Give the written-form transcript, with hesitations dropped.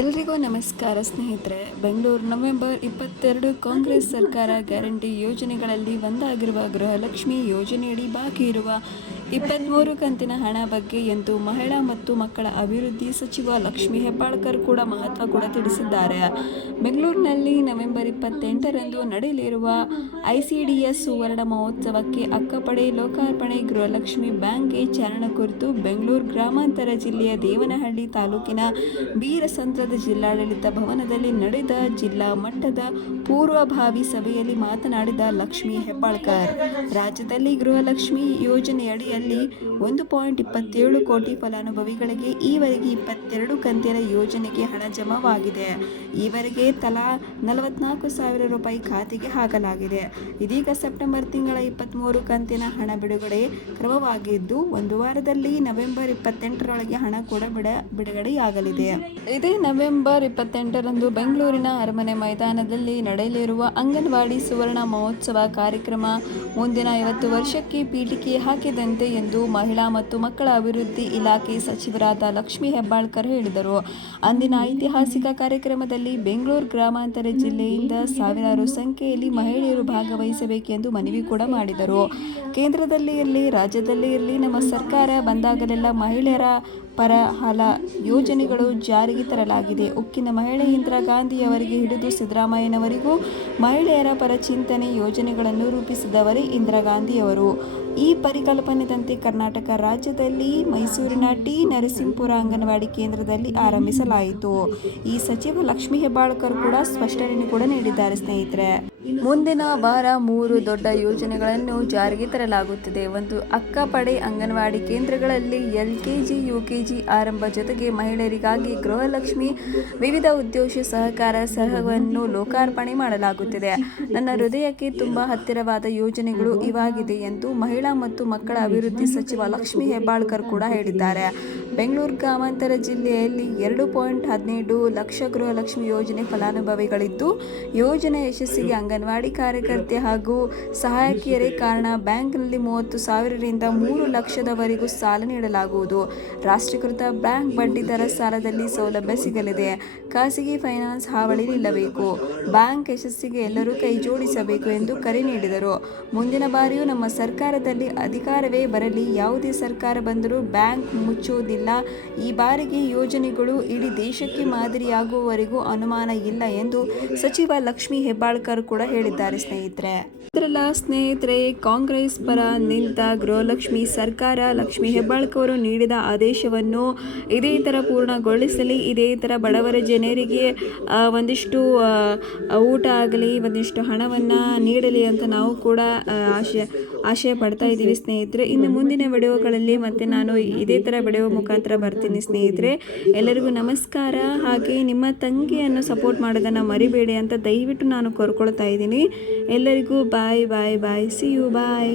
ಎಲ್ರಿಗೂ ನಮಸ್ಕಾರ ಸ್ನೇಹಿತರೆ. ಬೆಂಗಳೂರು ನವೆಂಬರ್ 22 ಕಾಂಗ್ರೆಸ್ ಸರ್ಕಾರ ಗ್ಯಾರಂಟಿ ಯೋಜನೆಗಳಲ್ಲಿ ಒಂದಾಗಿರುವ ಗೃಹಲಕ್ಷ್ಮಿ ಯೋಜನೆಯಡಿ ಬಾಕಿ ಇರುವ 23 ಕಂತಿನ ಹಣ ಬಗ್ಗೆ ಎಂದು ಮಹಿಳಾ ಮತ್ತು ಮಕ್ಕಳ ಅಭಿವೃದ್ಧಿ ಸಚಿವ ಲಕ್ಷ್ಮೀ ಹೆಬ್ಬಾಳ್ಕರ್ ಕೂಡ ಮಹತ್ವ ಕೂಡ ತಿಳಿಸಿದ್ದಾರೆ. ಬೆಂಗಳೂರಿನಲ್ಲಿ ನವೆಂಬರ್ 28ರಂದು ನಡೆಯಲಿರುವ ಐಸಿಡಿಎಸ್ ಸುವರ್ಣ ಮಹೋತ್ಸವಕ್ಕೆ ಅಕ್ಕಪಡೆ ಲೋಕಾರ್ಪಣೆ ಗೃಹಲಕ್ಷ್ಮಿ ಬ್ಯಾಂಕ್ಗೆ ಚಾಲನೆ ಕುರಿತು ಬೆಂಗಳೂರು ಗ್ರಾಮಾಂತರ ಜಿಲ್ಲೆಯ ದೇವನಹಳ್ಳಿ ತಾಲೂಕಿನ ಬೀರಸಂದ್ರದ ಜಿಲ್ಲಾಡಳಿತ ಭವನದಲ್ಲಿ ನಡೆದ ಜಿಲ್ಲಾ ಮಟ್ಟದ ಪೂರ್ವಭಾವಿ ಸಭೆಯಲ್ಲಿ ಮಾತನಾಡಿದ ಲಕ್ಷ್ಮೀ ಹೆಬ್ಬಾಳ್ಕರ್, ರಾಜ್ಯದಲ್ಲಿ ಗೃಹಲಕ್ಷ್ಮಿ ಯೋಜನೆಯಡಿಯಲ್ಲಿ 1.27 ಕೋಟಿ ಫಲಾನುಭವಿಗಳಿಗೆ ಈವರೆಗೆ 22 ಕಂತಿನ ಯೋಜನೆಗೆ ಹಣ ಜಮಾವಾಗಿದೆ. ಈವರೆಗೆ ತಲಾ 44,000 ರೂಪಾಯಿ ಖಾತೆಗೆ ಹಾಕಲಾಗಿದೆ. ಇದೀಗ ಸೆಪ್ಟೆಂಬರ್ ತಿಂಗಳ 23 ಕಂತಿನ ಹಣ ಬಿಡುಗಡೆ ಕ್ರಮವಾಗಿದ್ದು, ಒಂದು ವಾರದಲ್ಲಿ ನವೆಂಬರ್ 28ರೊಳಗೆ ಹಣ ಕೂಡ ಬಿಡುಗಡೆಯಾಗಲಿದೆ. ಇದೇ ನವೆಂಬರ್ 28ರಂದು ಬೆಂಗಳೂರಿನ ಅರಮನೆ ಮೈದಾನದಲ್ಲಿ ನಡೆಯಲಿರುವ ಅಂಗನವಾಡಿ ಸುವರ್ಣ ಮಹೋತ್ಸವ ಕಾರ್ಯಕ್ರಮ ಮುಂದಿನ 50 ವರ್ಷಕ್ಕೆ ಪೀಠಿಕೆ ಹಾಕಿದಂತೆ ಎಂದು ಮಹಿಳಾ ಮತ್ತು ಮಕ್ಕಳ ಅಭಿವೃದ್ಧಿ ಇಲಾಖೆ ಸಚಿವರಾದ ಲಕ್ಷ್ಮೀ ಹೆಬ್ಬಾಳ್ಕರ್ ಹೇಳಿದರು. ಅಂದಿನ ಐತಿಹಾಸಿಕ ಕಾರ್ಯಕ್ರಮದಲ್ಲಿ ಬೆಂಗಳೂರು ಗ್ರಾಮಾಂತರ ಜಿಲ್ಲೆಯಿಂದ ಸಾವಿರಾರು ಸಂಖ್ಯೆಯಲ್ಲಿ ಮಹಿಳೆಯರು ಭಾಗವಹಿಸಬೇಕೆಂದು ಮನವಿ ಕೂಡ ಮಾಡಿದರು. ಕೇಂದ್ರದಲ್ಲಿ ಇರಲಿ ರಾಜ್ಯದಲ್ಲಿ ಇರಲಿ ನಮ್ಮ ಸರ್ಕಾರ ಬಂದಾಗಲೆಲ್ಲ ಮಹಿಳೆಯರ ಪರ ಹಲ ಯೋಜನೆಗಳು ಜಾರಿಗೆ ತರಲಾಗಿದೆ. ಉಕ್ಕಿನ ಮಹಿಳೆ ಇಂದಿರಾ ಗಾಂಧಿಯವರಿಗೆ ಹಿಡಿದು ಸಿದ್ದರಾಮಯ್ಯನವರಿಗೂ ಮಹಿಳೆಯರ ಪರ ಚಿಂತನೆ ಯೋಜನೆಗಳನ್ನು ರೂಪಿಸಿದವರೇ ಇಂದಿರಾ ಗಾಂಧಿಯವರು. ಈ ಪರಿಕಲ್ಪನೆದಂತೆ ಕರ್ನಾಟಕ ರಾಜ್ಯದಲ್ಲಿ ಮೈಸೂರಿನ ಟಿ. ನರಸೀಪುರ ಅಂಗನವಾಡಿ ಕೇಂದ್ರದಲ್ಲಿ ಆರಂಭಿಸಲಾಯಿತು. ಈ ಸಚಿವ ಲಕ್ಷ್ಮೀ ಹೆಬ್ಬಾಳ್ಕರ್ ಕೂಡ ಸ್ಪಷ್ಟನೆ ಕೂಡ ನೀಡಿದ್ದಾರೆ. ಸ್ನೇಹಿತರೆ, ಮುಂದಿನ ವಾರ 3 ದೊಡ್ಡ ಯೋಜನೆಗಳನ್ನು ಜಾರಿಗೆ ತರಲಾಗುತ್ತಿದೆ. ಒಂದು, ಅಕ್ಕಪಡೆ ಅಂಗನವಾಡಿ ಕೇಂದ್ರಗಳಲ್ಲಿ LKG, UKG ಆರಂಭ, ಜೊತೆಗೆ ಮಹಿಳೆಯರಿಗಾಗಿ ಗೃಹಲಕ್ಷ್ಮಿ ವಿವಿಧ ಉದ್ದೇಶ ಸಹಕಾರ ಸಂಘವನ್ನು ಲೋಕಾರ್ಪಣೆ ಮಾಡಲಾಗುತ್ತಿದೆ. ನನ್ನ ಹೃದಯಕ್ಕೆ ತುಂಬಾ ಹತ್ತಿರವಾದ ಯೋಜನೆಗಳು ಇವಾಗಿದೆ ಎಂದು ಮಹಿಳಾ ಮತ್ತು ಮಕ್ಕಳ ಅಭಿವೃದ್ಧಿ ಸಚಿವ ಲಕ್ಷ್ಮೀ ಹೆಬ್ಬಾಳ್ಕರ್ ಕೂಡ ಹೇಳಿದ್ದಾರೆ. ಬೆಂಗಳೂರು ಗ್ರಾಮಾಂತರ ಜಿಲ್ಲೆಯಲ್ಲಿ 2.15 ಲಕ್ಷ ಗೃಹಲಕ್ಷ್ಮಿ ಯೋಜನೆ ಫಲಾನುಭವಿಗಳಿದ್ದು, ಯೋಜನೆ ಯಶಸ್ಸಿಗೆ ಅಂಗನವಾಡಿ ಕಾರ್ಯಕರ್ತೆ ಹಾಗೂ ಸಹಾಯಕಿಯರೇ ಕಾರಣ. ಬ್ಯಾಂಕ್ನಲ್ಲಿ 30,000 ರಿಂದ 3 ಲಕ್ಷದವರೆಗೂ ಸಾಲ ನೀಡಲಾಗುವುದು. ರಾಷ್ಟ್ರೀಕೃತ ಬ್ಯಾಂಕ್ ಬಡ್ಡಿ ದರ ಸಾಲದಲ್ಲಿ ಸೌಲಭ್ಯ ಸಿಗಲಿದೆ. ಖಾಸಗಿ ಫೈನಾನ್ಸ್ ಹಾವಳಿ ನಿಲ್ಲಬೇಕು. ಬ್ಯಾಂಕ್ ಯಶಸ್ಸಿಗೆ ಎಲ್ಲರೂ ಕೈ ಜೋಡಿಸಬೇಕು ಎಂದು ಕರೆ ನೀಡಿದರು. ಮುಂದಿನ ಬಾರಿಯೂ ನಮ್ಮ ಸರ್ಕಾರದಲ್ಲಿ ಅಧಿಕಾರವೇ ಬರಲಿ, ಯಾವುದೇ ಸರ್ಕಾರ ಬಂದರೂ ಬ್ಯಾಂಕ್ ಮುಚ್ಚುವುದಿಲ್ಲ. ಈ ಬಾರಿಗೆ ಯೋಜನೆಗಳು ಇಡೀ ದೇಶಕ್ಕೆ ಮಾದರಿಯಾಗುವವರೆಗೂ ಅನುಮಾನ ಇಲ್ಲ ಎಂದು ಸಚಿವ ಲಕ್ಷ್ಮೀ ಹೆಬ್ಬಾಳ್ಕರ್ ಕೂಡ ಹೇಳಿದ್ದಾರೆ. ಸ್ನೇಹಿತರೆ, ಕಾಂಗ್ರೆಸ್ ಪರ ನಿಂತ ಗೃಹಲಕ್ಷ್ಮಿ ಸರ್ಕಾರ ಲಕ್ಷ್ಮೀ ಹೆಬ್ಬಾಳ್ಕರ್ ನೀಡಿದ ಆದೇಶವನ್ನು ಇದೇ ಥರ ಪೂರ್ಣಗೊಳಿಸಲಿ. ಇದೇ ಥರ ಬಡವರ ಜನರಿಗೆ ಒಂದಿಷ್ಟು ಊಟ ಆಗಲಿ, ಒಂದಿಷ್ಟು ಹಣವನ್ನು ನೀಡಲಿ ಅಂತ ನಾವು ಕೂಡ ಆಶಯ ಪಡ್ತಾ ಇದ್ದೀವಿ. ಸ್ನೇಹಿತರೆ, ಇನ್ನು ಮುಂದಿನ ವಿಡಿಯೋಗಳಲ್ಲಿ ಮತ್ತೆ ನಾನು ಇದೇ ಥರ ವಿಡಿಯೋ ಮುಖಾಂತರ ಬರ್ತೀನಿ. ಸ್ನೇಹಿತರೆ, ಎಲ್ಲರಿಗೂ ನಮಸ್ಕಾರ. ಹಾಗೆ ನಿಮ್ಮ ತಂಗಿಯನ್ನು ಸಪೋರ್ಟ್ ಮಾಡೋದನ್ನು ಮರಿಬೇಡಿ ಅಂತ ದಯವಿಟ್ಟು ನಾನು ಕೋರ್ಕೊಳ್ತಾ ಇದ್ದೀನಿ. ಎಲ್ಲರಿಗೂ ಬಾಯ್ ಬಾಯ್ ಬಾಯ್. C you bye.